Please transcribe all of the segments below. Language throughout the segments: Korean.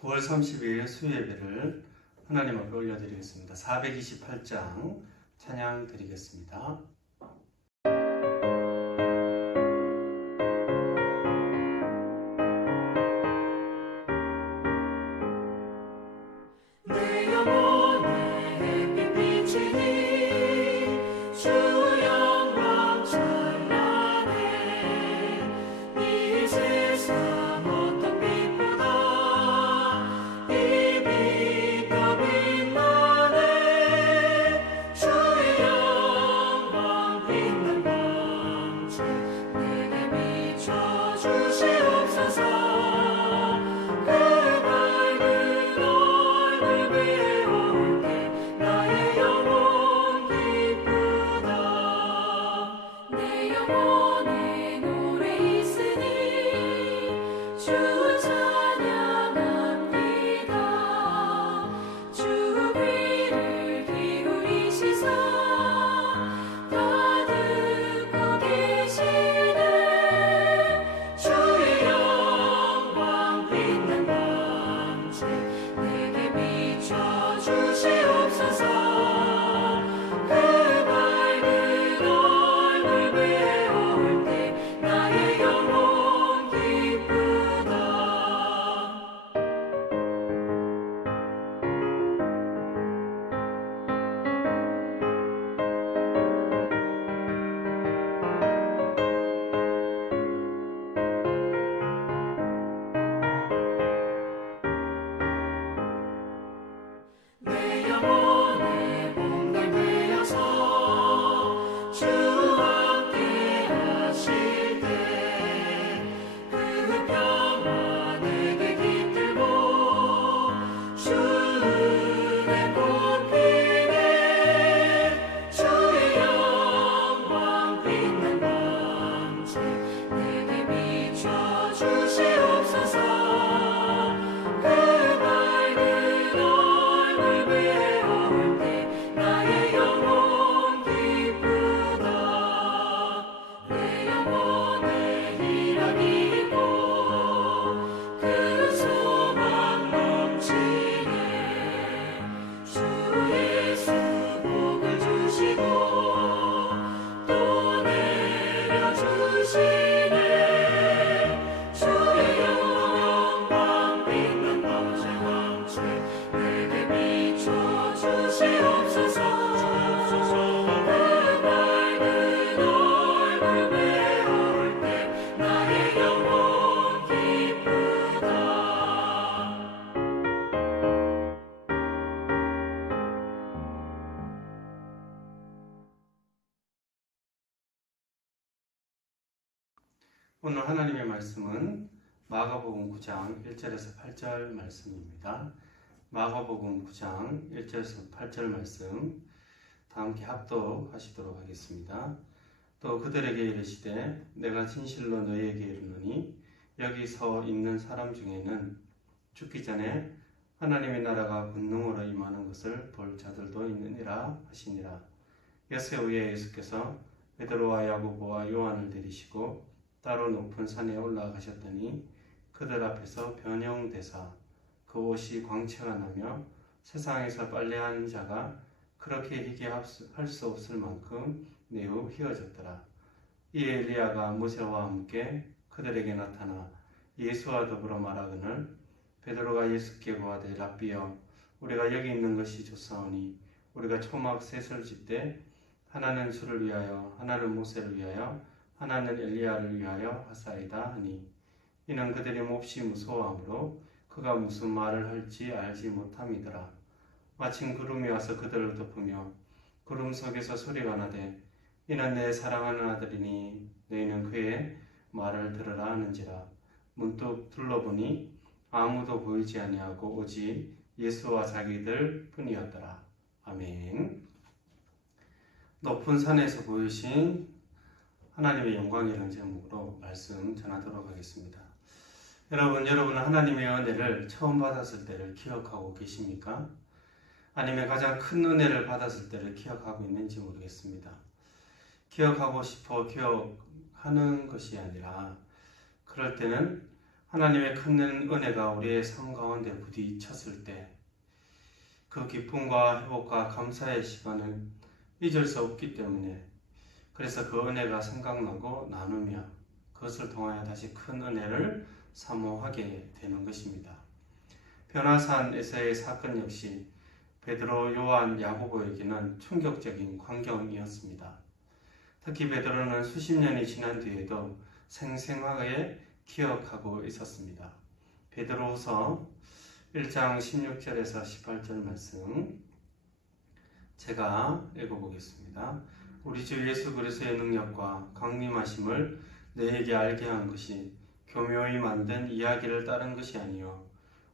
9월 30일 수요예배를 하나님 앞에 올려드리겠습니다. 428장 찬양 드리겠습니다. 오늘 하나님의 말씀은 마가복음 9장 1절에서 8절 말씀입니다. 마가복음 9장 1절에서 8절 말씀 다 함께 합독하시도록 하겠습니다. 또 그들에게 이르시되 내가 진실로 너희에게 이르노니 여기 서 있는 사람 중에는 죽기 전에 하나님의 나라가 권능으로 임하는 것을 볼 자들도 있느니라 하시니라. 엿새 후에 예수께서 베드로와 야고보와 요한을 데리시고 따로 높은 산에 올라가셨더니 그들 앞에서 변형되사 그 옷이 광채가 나며 세상에서 빨래한 자가 그렇게 희게 할 수 없을 만큼 매우 희어졌더라. 이에 엘리야가 모세와 함께 그들에게 나타나 예수와 더불어 말하거늘 베드로가 예수께 고하되 랍비여 우리가 여기 있는 것이 좋사오니 우리가 초막 셋을 짓되 하나는 주를 위하여 하나는 모세를 위하여 하나는 엘리야를 위하여 하사이다 하니 이는 그들이 몹시 무서워하므로 그가 무슨 말을 할지 알지 못함이더라. 마침 구름이 와서 그들을 덮으며 구름 속에서 소리가 나되 이는 내 사랑하는 아들이니 너희는 그의 말을 들으라 하는지라. 문득 둘러보니 아무도 보이지 아니하고 오직 예수와 자기들 뿐이었더라. 아멘. 높은 산에서 보이신 하나님의 영광이라는 제목으로 말씀 전하도록 하겠습니다. 여러분은 하나님의 은혜를 처음 받았을 때를 기억하고 계십니까? 아니면 가장 큰 은혜를 받았을 때를 기억하고 있는지 모르겠습니다. 기억하고 싶어 기억하는 것이 아니라 그럴 때는 하나님의 큰 은혜가 우리의 삶 가운데 부딪혔을 때 그 기쁨과 회복과 감사의 시간은 잊을 수 없기 때문에 그래서 그 은혜가 생각나고 나누며 그것을 통하여 다시 큰 은혜를 사모하게 되는 것입니다. 변화산에서의 사건 역시 베드로, 요한, 야고보에게는 충격적인 광경이었습니다. 특히 베드로는 수십 년이 지난 뒤에도 생생하게 기억하고 있었습니다. 베드로후서 1장 16절에서 18절 말씀 제가 읽어보겠습니다. 우리 주 예수 그리스도의 능력과 강림하심을 너희에게 알게 한 것이 교묘히 만든 이야기를 따른 것이 아니요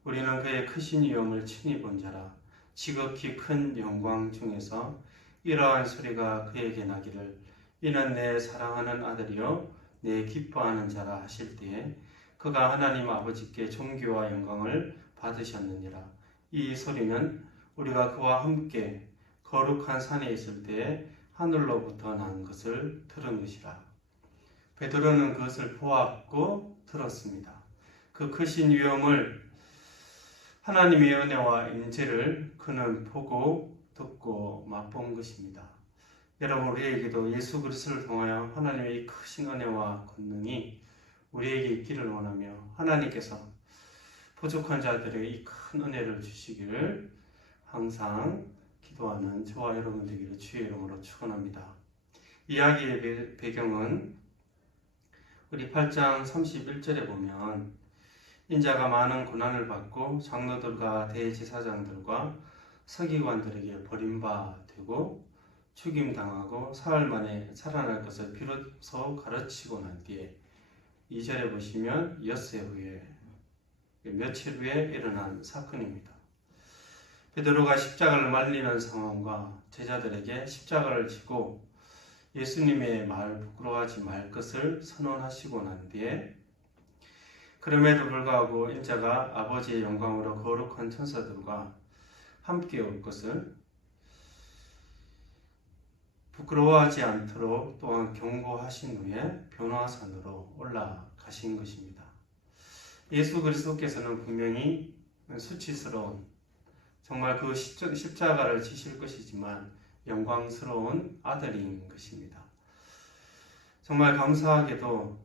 우리는 그의 크신 위엄을 친히 본 자라. 지극히 큰 영광 중에서 이러한 소리가 그에게 나기를 이는 내 사랑하는 아들이요 내 기뻐하는 자라 하실 때에 그가 하나님 아버지께 존귀와 영광을 받으셨느니라. 이 소리는 우리가 그와 함께 거룩한 산에 있을 때에 하늘로부터 난 것을 들은 것이라. 베드로는 그것을 보았고 들었습니다. 그 크신 위엄을 하나님의 은혜와 임재를 그는 보고 듣고 맛본 것입니다. 여러분, 우리에게도 예수 그리스도를 통하여 하나님의 이 크신 은혜와 권능이 우리에게 있기를 원하며 하나님께서 부족한 자들에게 이 큰 은혜를 주시기를 항상 기도하는 저와 여러분 되기를 주의 이름으로 축원합니다. 이야기의 배경은 우리 8장 31절에 보면 인자가 많은 고난을 받고 장로들과 대제사장들과 서기관들에게 버림받고 죽임당하고 사흘 만에 살아날 것을 비로소 가르치고 난 뒤에 2절에 보시면 엿새 후에 며칠 후에 일어난 사건입니다. 베드로가 십자가를 말리는 상황과 제자들에게 십자가를 지고 예수님의 말 부끄러워하지 말 것을 선언하시고 난 뒤에 그럼에도 불구하고 인자가 아버지의 영광으로 거룩한 천사들과 함께 올 것을 부끄러워하지 않도록 또한 경고하신 후에 변화산으로 올라가신 것입니다. 예수 그리스도께서는 분명히 수치스러운 정말 그 십자가를 지실 것이지만 영광스러운 아들인 것입니다. 정말 감사하게도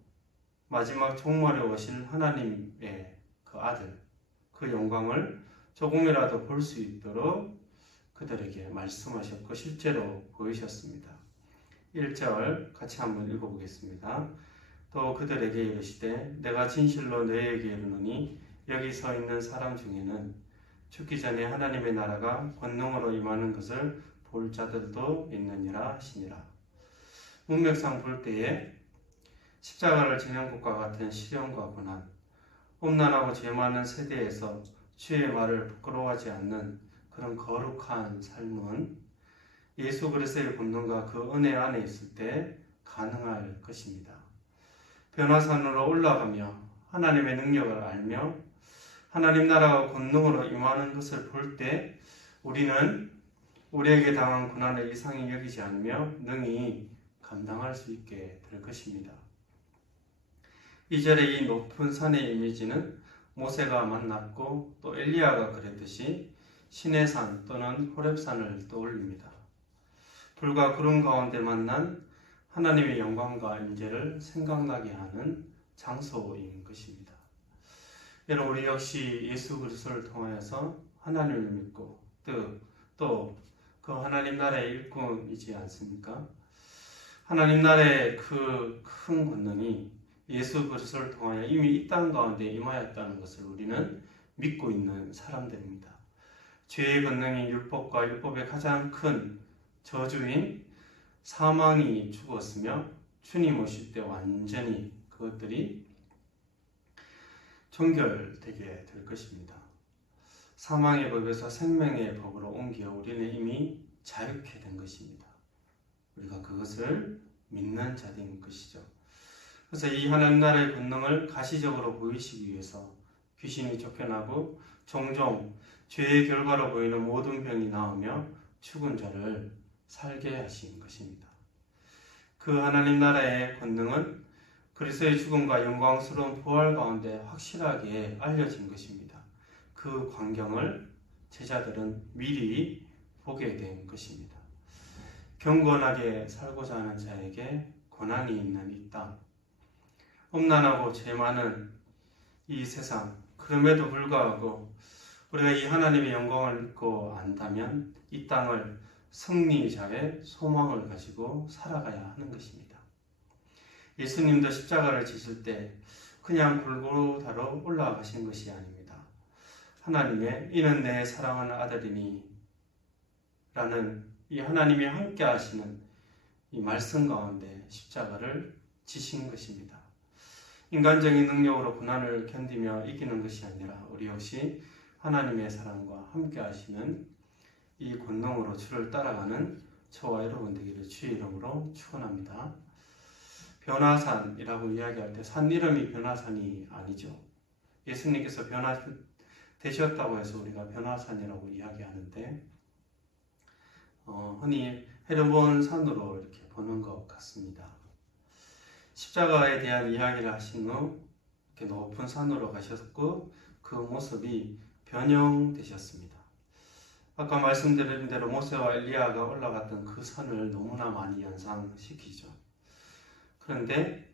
마지막 종말에 오실 하나님의 그 아들, 그 영광을 조금이라도 볼 수 있도록 그들에게 말씀하셨고 실제로 보이셨습니다. 1절 같이 한번 읽어보겠습니다. 또 그들에게 이르시되 내가 진실로 너희에게 이르노니 여기 서 있는 사람 중에는 죽기 전에 하나님의 나라가 권능으로 임하는 것을 볼 자들도 있느니라 하시니라. 문맥상 볼 때에 십자가를 지는 것과 같은 시련과 고난, 험난하고 죄 많은 세대에서 주의 말을 부끄러워하지 않는 그런 거룩한 삶은 예수 그리스도의 권능과 그 은혜 안에 있을 때 가능할 것입니다. 변화산으로 올라가며 하나님의 능력을 알며 하나님 나라가 권능으로 임하는 것을 볼 때 우리는 우리에게 당한 고난을 이상히 여기지 않으며 능히 감당할 수 있게 될 것입니다. 2절의 이 높은 산의 이미지는 모세가 만났고 또 엘리야가 그랬듯이 시내산 또는 호렙산을 떠올립니다. 불과 구름 가운데 만난 하나님의 영광과 임재를 생각나게 하는 장소인 것입니다. 여러분, 우리 역시 예수 그리스도를 통하여서 하나님을 믿고 또 그 하나님 나라의 일꾼이지 않습니까? 하나님 나라의 그 큰 권능이 예수 그리스도를 통하여 이미 이 땅 가운데 임하였다는 것을 우리는 믿고 있는 사람들입니다. 죄의 권능인 율법과 율법의 가장 큰 저주인 사망이 죽었으며 주님 오실 때 완전히 그것들이 종결되게 될 것입니다. 사망의 법에서 생명의 법으로 옮겨 우리는 이미 자유케 된 것입니다. 우리가 그것을 믿는 자들인 것이죠. 그래서 이 하나님 나라의 권능을 가시적으로 보이시기 위해서 귀신이 쫓겨나고 종종 죄의 결과로 보이는 모든 병이 나오며 죽은 자를 살게 하신 것입니다. 그 하나님 나라의 권능은 그리스도의 죽음과 영광스러운 부활 가운데 확실하게 알려진 것입니다. 그 광경을 제자들은 미리 보게 된 것입니다. 경건하게 살고자 하는 자에게 고난이 있는 이 땅, 험난하고 죄 많은 이 세상, 그럼에도 불구하고 우리가 이 하나님의 영광을 믿고 안다면 이 땅을 승리자의 소망을 가지고 살아가야 하는 것입니다. 예수님도 십자가를 지실 때 그냥 골고다로 올라가신 것이 아닙니다. 하나님의 이는 내 사랑하는 아들이니 라는 이 하나님이 함께 하시는 이 말씀 가운데 십자가를 지신 것입니다. 인간적인 능력으로 고난을 견디며 이기는 것이 아니라 우리 역시 하나님의 사랑과 함께 하시는 이 권능으로 주를 따라가는 저와 여러분 되기를 주의 이름으로 축원합니다. 변화산이라고 이야기할 때 산 이름이 변화산이 아니죠. 예수님께서 변화되셨다고 해서 우리가 변화산이라고 이야기하는데 흔히 헤르몬 산으로 이렇게 보는 것 같습니다. 십자가에 대한 이야기를 하신 후 이렇게 높은 산으로 가셨고 그 모습이 변형되셨습니다. 아까 말씀드린 대로 모세와 엘리야가 올라갔던 그 산을 너무나 많이 연상시키죠. 그런데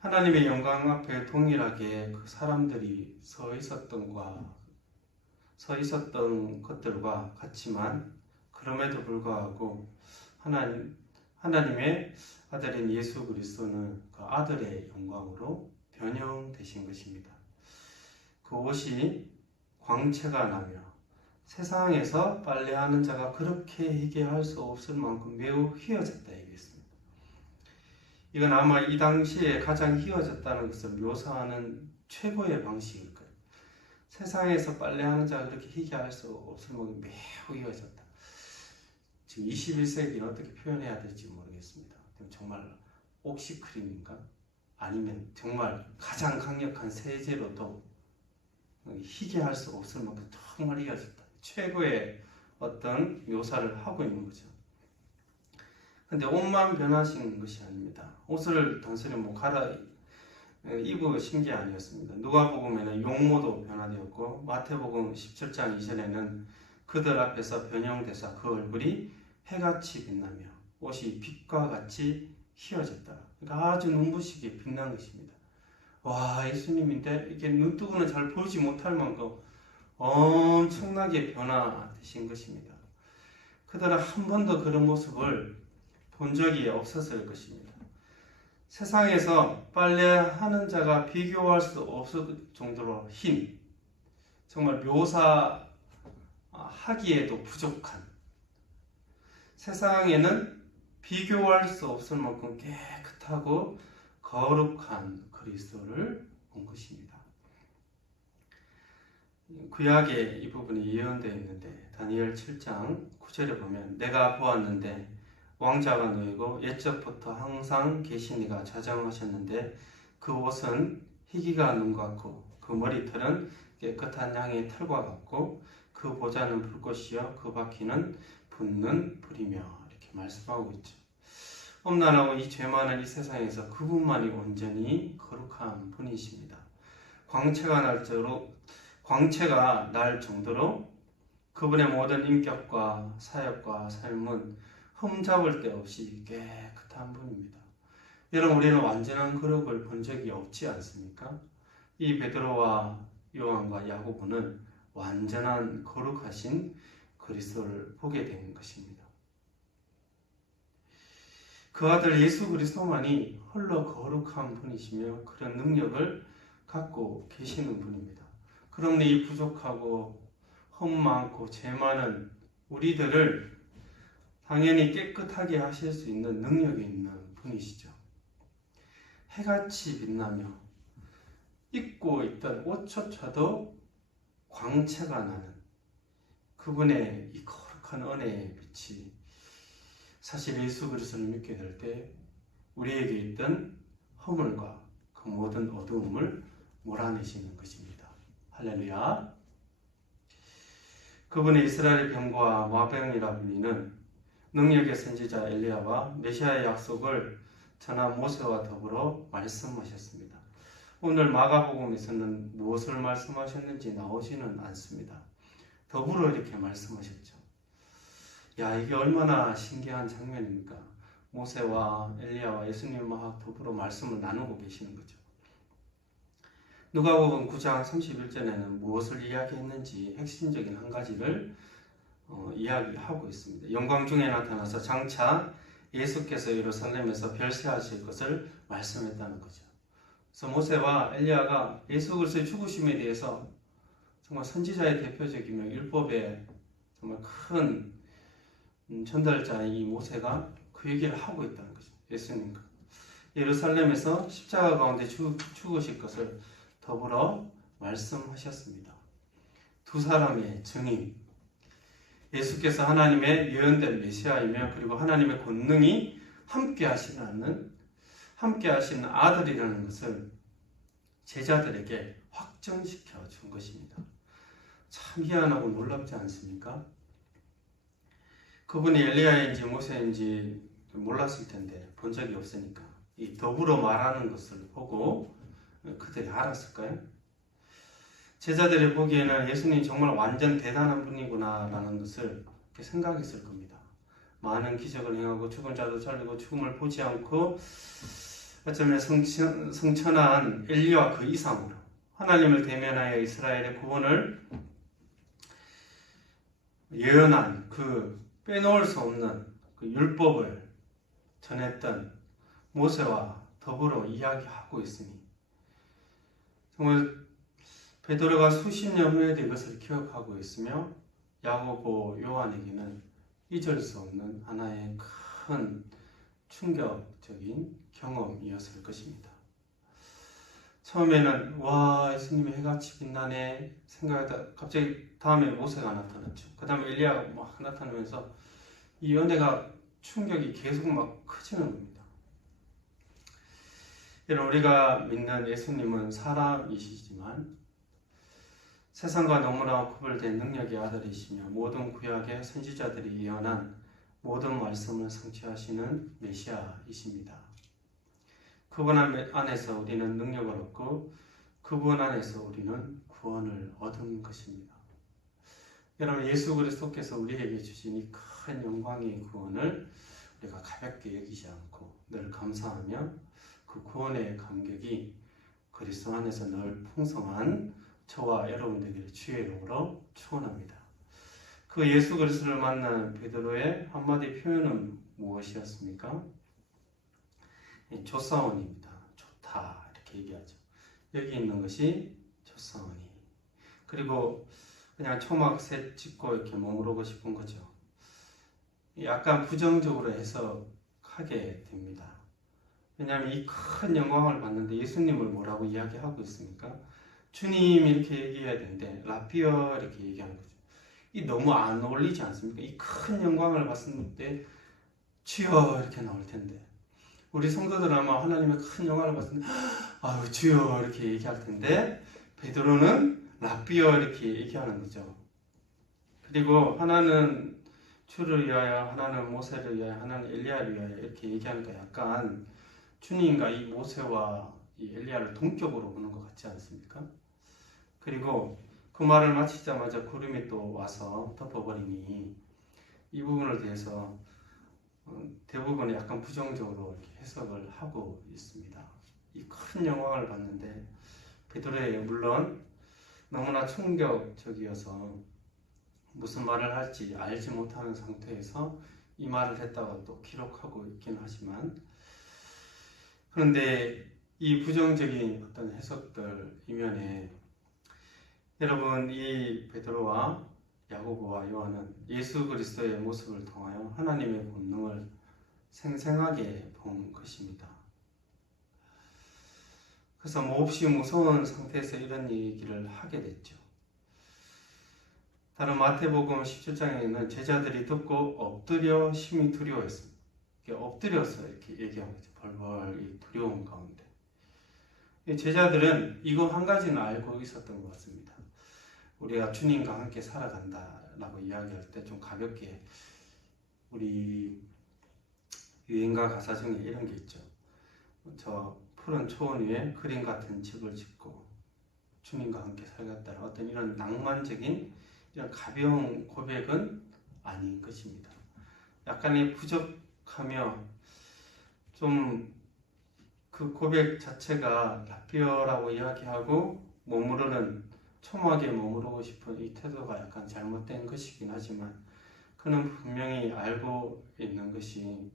하나님의 영광 앞에 동일하게 그 사람들이 서 있었던 것들과 같지만 그럼에도 불구하고 하나님의 아들인 예수 그리스도는 그 아들의 영광으로 변형되신 것입니다. 그 옷이 광채가 나며 세상에서 빨래하는 자가 그렇게 희게할 수 없을 만큼 매우 휘어졌다 얘기했습니다. 이건 아마 이 당시에 가장 휘어졌다는 것을 묘사하는 최고의 방식일 거예요. 세상에서 빨래하는 자가 그렇게 희게할 수 없을 만큼 매우 휘어졌다. 지금 21세기는 어떻게 표현해야 될지 모르겠습니다. 정말 옥시크림인가? 아니면 정말 가장 강력한 세제로도 희게할 수 없을 만큼 정말 휘어졌다. 최고의 어떤 묘사를 하고 있는 거죠. 근데 옷만 변하신 것이 아닙니다. 옷을 단순히 입으신 게 아니었습니다. 누가복음에는 용모도 변화되었고 마태복음 17장 이전에는 그들 앞에서 변형되사 그 얼굴이 해같이 빛나며 옷이 빛과 같이 휘어졌다. 그러니까 아주 눈부시게 빛난 것입니다. 와, 예수님인데 이게 눈뜨고는 잘 보지 못할 만큼 엄청나게 변화되신 것입니다. 그들은 한 번도 그런 모습을 본 적이 없었을 것입니다. 세상에서 빨래하는 자가 비교할 수 없을 정도로 흰, 정말 묘사하기에도 부족한, 세상에는 비교할 수 없을 만큼 깨끗하고 거룩한 그리스도를 본 것입니다. 구약에 이 부분이 예언되어 있는데 다니엘 7장 9절에 보면 내가 보았는데 왕자가 놓이고 옛적부터 항상 계신 이가 좌정하셨는데 그 옷은 희기가 눈 같고 그 머리털은 깨끗한 양의 털과 같고 그 보좌는 불꽃이요 그 바퀴는 붙는 불이며 이렇게 말씀하고 있죠. 험난하고 이 죄 많은 이 세상에서 그분만이 온전히 거룩한 분이십니다. 광채가 날 정도로 그분의 모든 인격과 사역과 삶은 흠잡을 데 없이 깨끗한 분입니다. 여러분, 우리는 완전한 거룩을 본 적이 없지 않습니까? 이 베드로와 요한과 야고보는 완전한 거룩하신 그리스도를 보게 된 것입니다. 그 아들 예수 그리스도만이 홀로 거룩한 분이시며 그런 능력을 갖고 계시는 분입니다. 그러므로 이 부족하고 흠 많고 죄 많은 우리들을 당연히 깨끗하게 하실 수 있는 능력이 있는 분이시죠. 해같이 빛나며 입고 있던 옷조차도 광채가 나는 그분의 이 거룩한 은혜의 빛이 사실 예수 그리스도를 믿게 될 때 우리에게 있던 허물과 그 모든 어두움을 몰아내시는 것입니다. 할렐루야. 그분의 이스라엘 병과 마병이라 불리는 능력의 선지자 엘리야와 메시아의 약속을 전하 모세와 더불어 말씀하셨습니다. 오늘 마가복음에서는 무엇을 말씀하셨는지 나오지는 않습니다. 더불어 이렇게 말씀하셨죠. 야, 이게 얼마나 신기한 장면입니까? 모세와 엘리야와 예수님과 더불어 말씀을 나누고 계시는 거죠. 누가복음 9장 31절에는 무엇을 이야기했는지 핵심적인 한 가지를 이야기하고 있습니다. 영광 중에 나타나서 장차 예수께서 예루살렘에서 별세하실 것을 말씀했다는 거죠. 그래서 모세와 엘리야가 예수 그리스도의 죽으심에 대해서 정말 선지자의 대표적이며 율법의 정말 큰 전달자인 이 모세가 그 얘기를 하고 있다는 거죠. 예수님과 예루살렘에서 십자가 가운데 죽으실 것을 더불어 말씀하셨습니다. 두 사람의 증인, 예수께서 하나님의 예언된 메시아이며 그리고 하나님의 권능이 함께 하시는 아들이라는 것을 제자들에게 확정시켜 준 것입니다. 참 희한하고 놀랍지 않습니까? 그분이 엘리야인지 모세인지 몰랐을 텐데 본 적이 없으니까 이 더불어 말하는 것을 보고 그들이 알았을까요? 제자들이 보기에는 예수님이 정말 완전 대단한 분이구나 라는 것을 생각했을 겁니다. 많은 기적을 행하고 죽은 자도 살리고 죽음을 보지 않고 어쩌면 성천한 엘리야와 그 이상으로 하나님을 대면하여 이스라엘의 구원을 예언한 그 빼놓을 수 없는 그 율법을 전했던 모세와 더불어 이야기하고 있으니 정말 베드로가 수십 년 후에도 이것을 기억하고 있으며 야고보 요한에게는 잊을 수 없는 하나의 큰 충격적인 경험이었을 것입니다. 처음에는 와, 예수님의 해같이 빛나네 생각하다 갑자기 다음에 모세가 나타났죠. 그 다음에 엘리야가 막 나타나면서 이 연애가 충격이 계속 막 커지는 겁니다. 여러분, 우리가 믿는 예수님은 사람이시지만 세상과 너무나 구별된 능력의 아들이시며 모든 구약의 선지자들이 예언한 모든 말씀을 성취하시는 메시아이십니다. 그분 안에서 우리는 능력을 얻고 그분 안에서 우리는 구원을 얻은 것입니다. 여러분, 예수 그리스도께서 우리에게 주신 이 큰 영광의 구원을 우리가 가볍게 여기지 않고 늘 감사하며 그 구원의 감격이 그리스도 안에서 늘 풍성한 저와 여러분들에게 주의 이름으로 축원합니다. 그 예수 그리스도를 만난 베드로의 한마디 표현은 무엇이었습니까? 조사원입니다. 좋다 이렇게 얘기하죠. 여기 있는 것이 조사원이. 그리고 그냥 초막새 찍고 이렇게 머무르고 싶은 거죠. 약간 부정적으로 해석하게 됩니다. 왜냐하면 이 큰 영광을 받는데 예수님을 뭐라고 이야기하고 있습니까? 주님 이렇게 얘기해야 되는데 라피어 이렇게 얘기하는 거죠. 이 너무 안 어울리지 않습니까? 이 큰 영광을 받았는데 주여 이렇게 나올 텐데 우리 성도들은 아마 하나님의 큰 영광을 봤을 때 아유 주여 이렇게 얘기할 텐데 베드로는 라피어 이렇게 얘기하는 거죠. 그리고 하나는 주를 위하여, 하나는 모세를 위하여, 하나는 엘리야를 위하여 이렇게 얘기하니까 약간 주님과 이 모세와 이 엘리야를 동격으로 보는 것 같지 않습니까? 그리고 그 말을 마치자마자 구름이 또 와서 덮어버리니 이 부분을 대해서 대부분 약간 부정적으로 이렇게 해석을 하고 있습니다. 이 큰 영광을 봤는데 베드로에게 물론 너무나 충격적이어서 무슨 말을 할지 알지 못하는 상태에서 이 말을 했다고 또 기록하고 있긴 하지만 그런데 이 부정적인 어떤 해석들 이면에 여러분 이 베드로와 야고보와 요한은 예수 그리스도의 모습을 통하여 하나님의 권능을 생생하게 본 것입니다. 그래서 몹시 무서운 상태에서 이런 얘기를 하게 됐죠. 다른 마태복음 17장에는 제자들이 듣고 엎드려 심히 두려워했습니다. 엎드려서 이렇게 얘기한 거죠. 벌벌 이 두려움 가운데. 제자들은 이거 한 가지는 알고 있었던 것 같습니다. 우리가 주님과 함께 살아간다라고 이야기할 때 좀 가볍게 우리 유행가 가사 중에 이런 게 있죠. 저 푸른 초원 위에 그림 같은 집을 짓고 주님과 함께 살겠다는 어떤 이런 낭만적인 이런 가벼운 고백은 아닌 것입니다. 약간의 부족하며 좀 그 고백 자체가 라피어라고 이야기하고 머무르는 초막에 머무르고 싶은 이 태도가 약간 잘못된 것이긴 하지만 그는 분명히 알고 있는 것이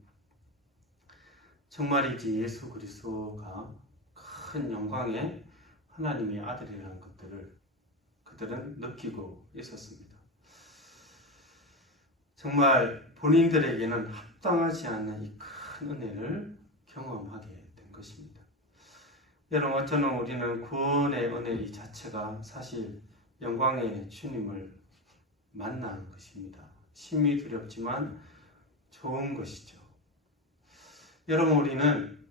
정말이지 예수 그리스도가 큰 영광의 하나님의 아들이라는 것들을 그들은 느끼고 있었습니다. 정말 본인들에게는 합당하지 않는 이 큰 은혜를 경험하게 된 것입니다. 여러분, 어쩌면 우리는 구원의 은혜 이 자체가 사실 영광의 주님을 만나는 것입니다. 심히 두렵지만 좋은 것이죠. 여러분, 우리는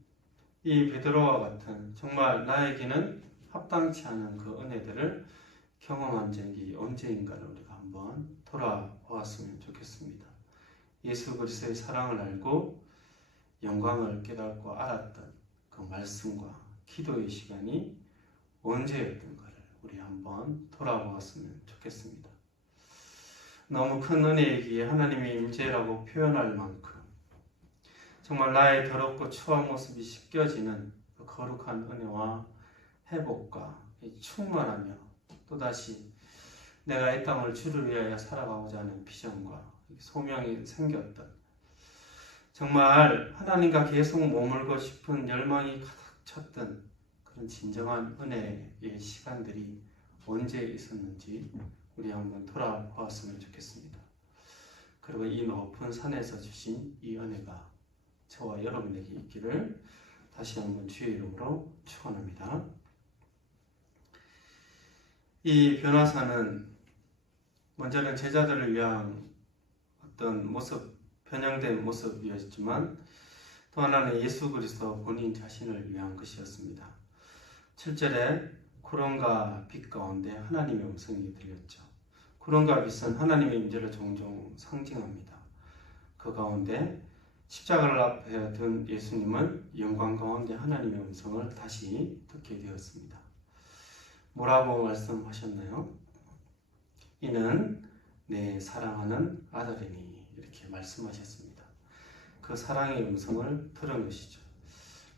이 베드로와 같은 정말 나에게는 합당치 않은 그 은혜들을 경험한 적이 언제인가를 우리가 한번 돌아보았으면 좋겠습니다. 예수 그리스도의 사랑을 알고 영광을 깨닫고 알았던 그 말씀과 기도의 시간이 언제였던가를 우리 한번 돌아보았으면 좋겠습니다. 너무 큰 은혜이기에 하나님의 임재라고 표현할 만큼 정말 나의 더럽고 추한 모습이 씻겨지는 그 거룩한 은혜와 회복과 충만하며 또다시 내가 이 땅을 주를 위하여 살아가고자 하는 비전과 소명이 생겼던 정말 하나님과 계속 머물고 싶은 열망이 가득 찼던 그런 진정한 은혜의 시간들이 언제 있었는지 우리 한번 돌아보았으면 좋겠습니다. 그리고 이 높은 산에서 주신 이 은혜가 저와 여러분에게 있기를 다시 한번 주의 이름으로 축원합니다. 이 변화사는 먼저는 제자들을 위한 어떤 모습, 변형된 모습이었지만 또 하나는 예수 그리스도 본인 자신을 위한 것이었습니다. 7절에 구름과 빛 가운데 하나님의 음성이 들렸죠. 구름과 빛은 하나님의 임재를 종종 상징합니다. 그 가운데 십자가를 앞에 둔 예수님은 영광 가운데 하나님의 음성을 다시 듣게 되었습니다. 뭐라고 말씀하셨나요? 이는 내 사랑하는 아들이니 이렇게 말씀하셨습니다. 그 사랑의 음성을 들은 것이죠.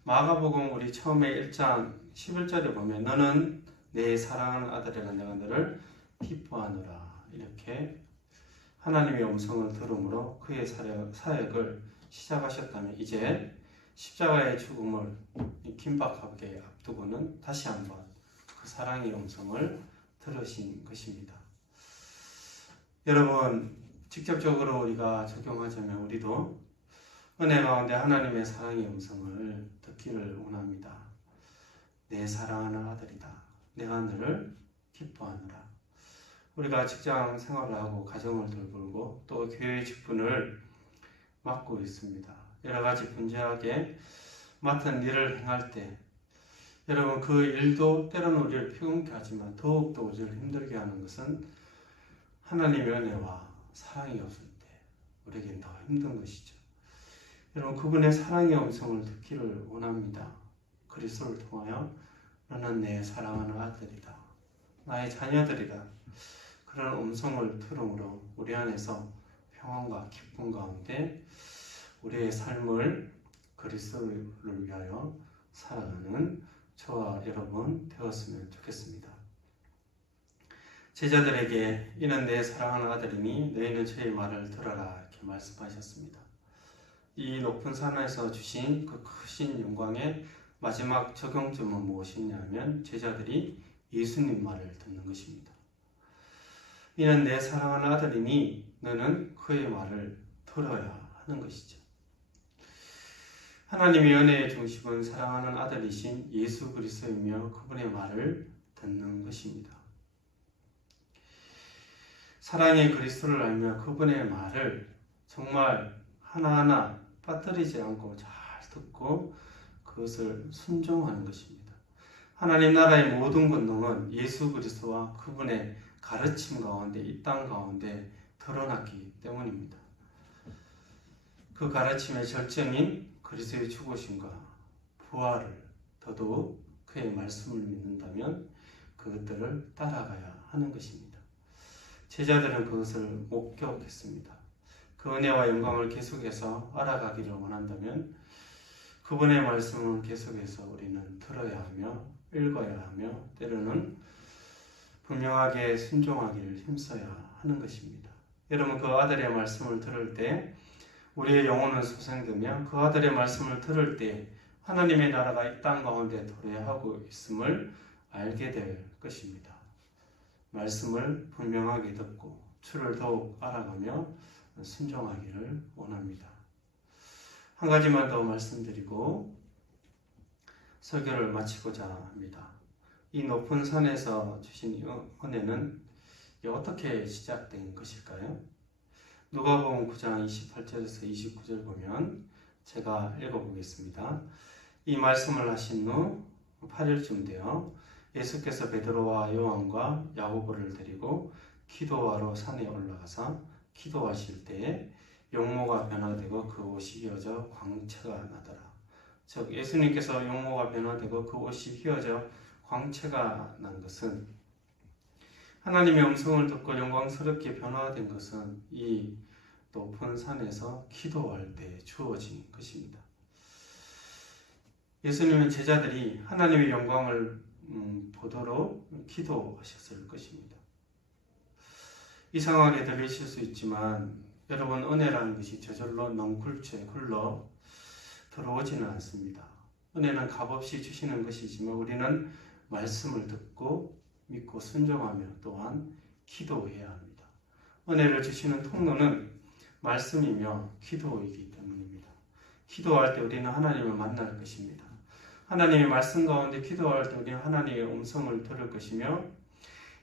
마가복음 우리 처음에 1장 11절에 보면 너는 내 사랑하는 아들이라 내가 너를 기뻐하노라 이렇게 하나님의 음성을 들음으로 그의 사역을 시작하셨다면 이제 십자가의 죽음을 긴박하게 앞두고는 다시 한번 그 사랑의 음성을 들으신 것입니다. 여러분, 직접적으로 우리가 적용하자면 우리도 은혜 가운데 하나님의 사랑의 음성을 듣기를 원합니다. 내 사랑하는 아들이다. 내가 너를 기뻐하노라. 우리가 직장 생활을 하고 가정을 돌보고 또 교회 직분을 맡고 있습니다. 여러 가지 분주하게 맡은 일을 행할 때 여러분 그 일도 때로는 우리를 피곤케 하지만 더욱더 우리를 힘들게 하는 것은 하나님의 은혜와 사랑이 없을 때 우리에겐 더 힘든 것이죠. 여러분 그분의 사랑의 음성을 듣기를 원합니다. 그리스도를 통하여 너는 내 사랑하는 아들이다. 나의 자녀들이다. 그런 음성을 들음으로 우리 안에서 평안과 기쁨 가운데 우리의 삶을 그리스도를 위하여 살아가는 저와 여러분 되었으면 좋겠습니다. 제자들에게 이는 내 사랑하는 아들이니 너희는 저의 말을 들어라 이렇게 말씀하셨습니다. 이 높은 산에서 주신 그 크신 영광의 마지막 적용점은 무엇이냐면 제자들이 예수님 말을 듣는 것입니다. 이는 내 사랑하는 아들이니 너는 그의 말을 들어야 하는 것이죠. 하나님의 은혜의 중심은 사랑하는 아들이신 예수 그리스도이며 그분의 말을 듣는 것입니다. 사랑의 그리스도를 알며 그분의 말을 정말 하나하나 빠뜨리지 않고 잘 듣고 그것을 순종하는 것입니다. 하나님 나라의 모든 권능은 예수 그리스도와 그분의 가르침 가운데 이 땅 가운데 드러났기 때문입니다. 그 가르침의 절정인 그리스도의 죽으심과 부활을 더더욱 그의 말씀을 믿는다면 그것들을 따라가야 하는 것입니다. 제자들은 그것을 목격했습니다. 그 은혜와 영광을 계속해서 알아가기를 원한다면 그분의 말씀을 계속해서 우리는 들어야 하며 읽어야 하며 때로는 분명하게 순종하기를 힘써야 하는 것입니다. 여러분, 그 아들의 말씀을 들을 때 우리의 영혼은 소생되며 그 아들의 말씀을 들을 때 하나님의 나라가 이 땅 가운데 도래하고 있음을 알게 될 것입니다. 말씀을 분명하게 듣고 주를 더욱 알아가며 순종하기를 원합니다. 한 가지만 더 말씀드리고 설교를 마치고자 합니다. 이 높은 산에서 주신 은혜는 어떻게 시작된 것일까요? 누가복음 9장 28절에서 29절 보면 제가 읽어보겠습니다. 이 말씀을 하신 후 8일쯤 되어 예수께서 베드로와 요한과 야고보를 데리고 기도하러 산에 올라가서 기도하실 때에 용모가 변화되고 그 옷이 휘어져 광채가 나더라. 즉 예수님께서 용모가 변화되고 그 옷이 휘어져 광채가 난 것은 하나님의 음성을 듣고 영광스럽게 변화된 것은 이 높은 산에서 기도할 때 주어진 것입니다. 예수님은 제자들이 하나님의 영광을 보도록 기도하셨을 것입니다. 이상하게 들리실 수 있지만 여러분, 은혜라는 것이 저절로 넝쿨째 흘러 들어오지는 않습니다. 은혜는 값없이 주시는 것이지만 우리는 말씀을 듣고 믿고 순종하며 또한 기도해야 합니다. 은혜를 주시는 통로는 말씀이며 기도이기 때문입니다. 기도할 때 우리는 하나님을 만날 것입니다. 하나님의 말씀 가운데 기도할 때 우리는 하나님의 음성을 들을 것이며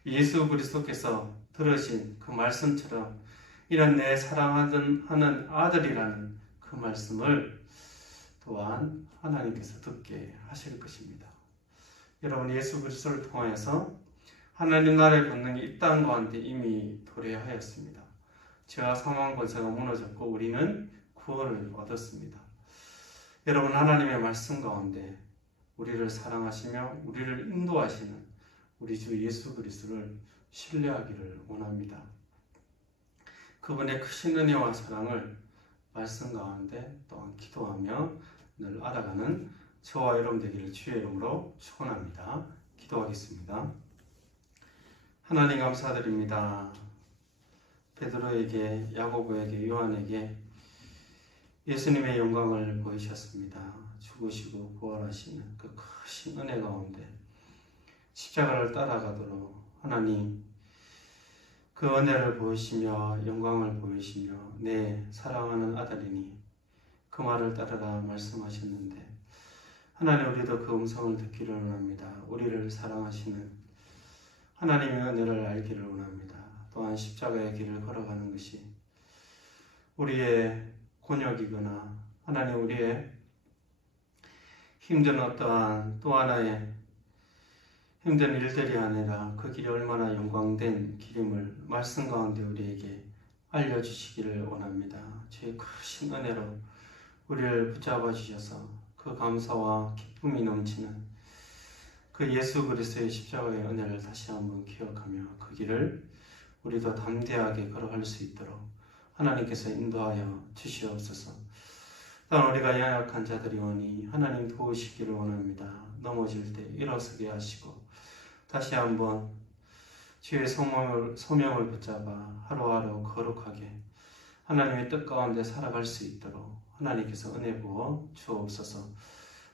예수 그리스도께서 들으신 그 말씀처럼 이런 내 사랑하는 아들이라는 그 말씀을 또한 하나님께서 듣게 하실 것입니다. 여러분, 예수 그리스도를 통하여서 하나님 나라의 권능이 이 땅 가운데 이미 도래하였습니다. 죄와 사망 권세가 무너졌고 우리는 구원을 얻었습니다. 여러분, 하나님의 말씀 가운데 우리를 사랑하시며 우리를 인도하시는 우리 주 예수 그리스도를 신뢰하기를 원합니다. 그분의 크신 은혜와 사랑을 말씀 가운데 또한 기도하며 늘 알아가는 저와 여러분 되기를 주의 이름으로 축원합니다. 기도하겠습니다. 하나님 감사드립니다. 베드로에게, 야고보에게, 요한에게 예수님의 영광을 보이셨습니다. 죽으시고 부활하시는 그 크신 은혜 가운데 십자가를 따라가도록 하나님 그 은혜를 보이시며 영광을 보이시며 내 사랑하는 아들이니 그 말을 따르라 말씀하셨는데 하나님, 우리도 그 음성을 듣기를 원합니다. 우리를 사랑하시는 하나님의 은혜를 알기를 원합니다. 또한 십자가의 길을 걸어가는 것이 우리의 곤욕이거나 하나님 우리의 힘든 어떠한 또 하나의 힘든 일들이 아니라 그 길이 얼마나 영광된 길임을 말씀 가운데 우리에게 알려주시기를 원합니다. 주의 크신 은혜로 우리를 붙잡아 주셔서 그 감사와 기쁨이 넘치는 그 예수 그리스도의 십자가의 은혜를 다시 한번 기억하며 그 길을 우리도 담대하게 걸어갈 수 있도록 하나님께서 인도하여 주시옵소서. 또한 우리가 연약한 자들이오니 하나님 도우시기를 원합니다. 넘어질 때 일어서게 하시고 다시 한번 주의 소명을 붙잡아 하루하루 거룩하게 하나님의 뜻 가운데 살아갈 수 있도록 하나님께서 은혜 부어 주옵소서.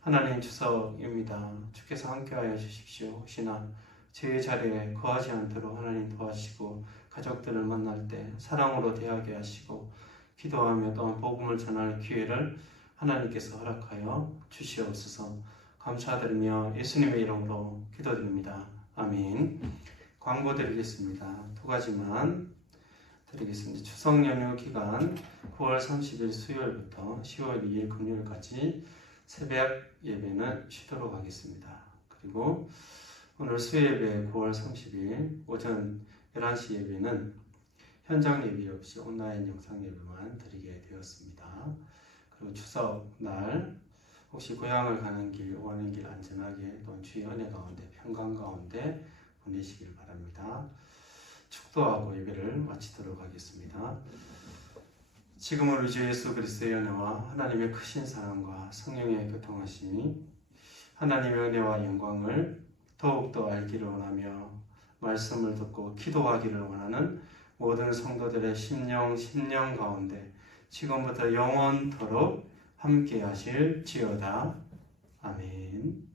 하나님, 추석입니다. 주께서 함께하여 주십시오. 혹시나 제 자리에 거하지 않도록 하나님 도와주시고 가족들을 만날 때 사랑으로 대하게 하시고 기도하며 또한 복음을 전할 기회를 하나님께서 허락하여 주시옵소서. 감사드리며 예수님의 이름으로 기도드립니다. 아멘. 광고 드리겠습니다. 두 가지만 드리겠습니다. 추석 연휴 기간 9월 30일 수요일부터 10월 2일 금요일까지 새벽 예배는 쉬도록 하겠습니다. 그리고 오늘 수요예배 9월 30일 오전 11시 예배는 현장 예배 없이 온라인 영상 예배만 드리게 되었습니다. 그리고 추석 날 혹시 고향을 가는 길, 오는 길 안전하게 또 주의 은혜 가운데 평강 가운데 보내시길 바랍니다. 축도하고 예배를 마치도록 하겠습니다. 지금은 우리 주 예수 그리스도의 은혜와 하나님의 크신 사랑과 성령의 교통하심이 하나님의 은혜와 영광을 더욱더 알기를 원하며 말씀을 듣고 기도하기를 원하는 모든 성도들의 심령 가운데 지금부터 영원토록 함께 하실지어다. 아멘.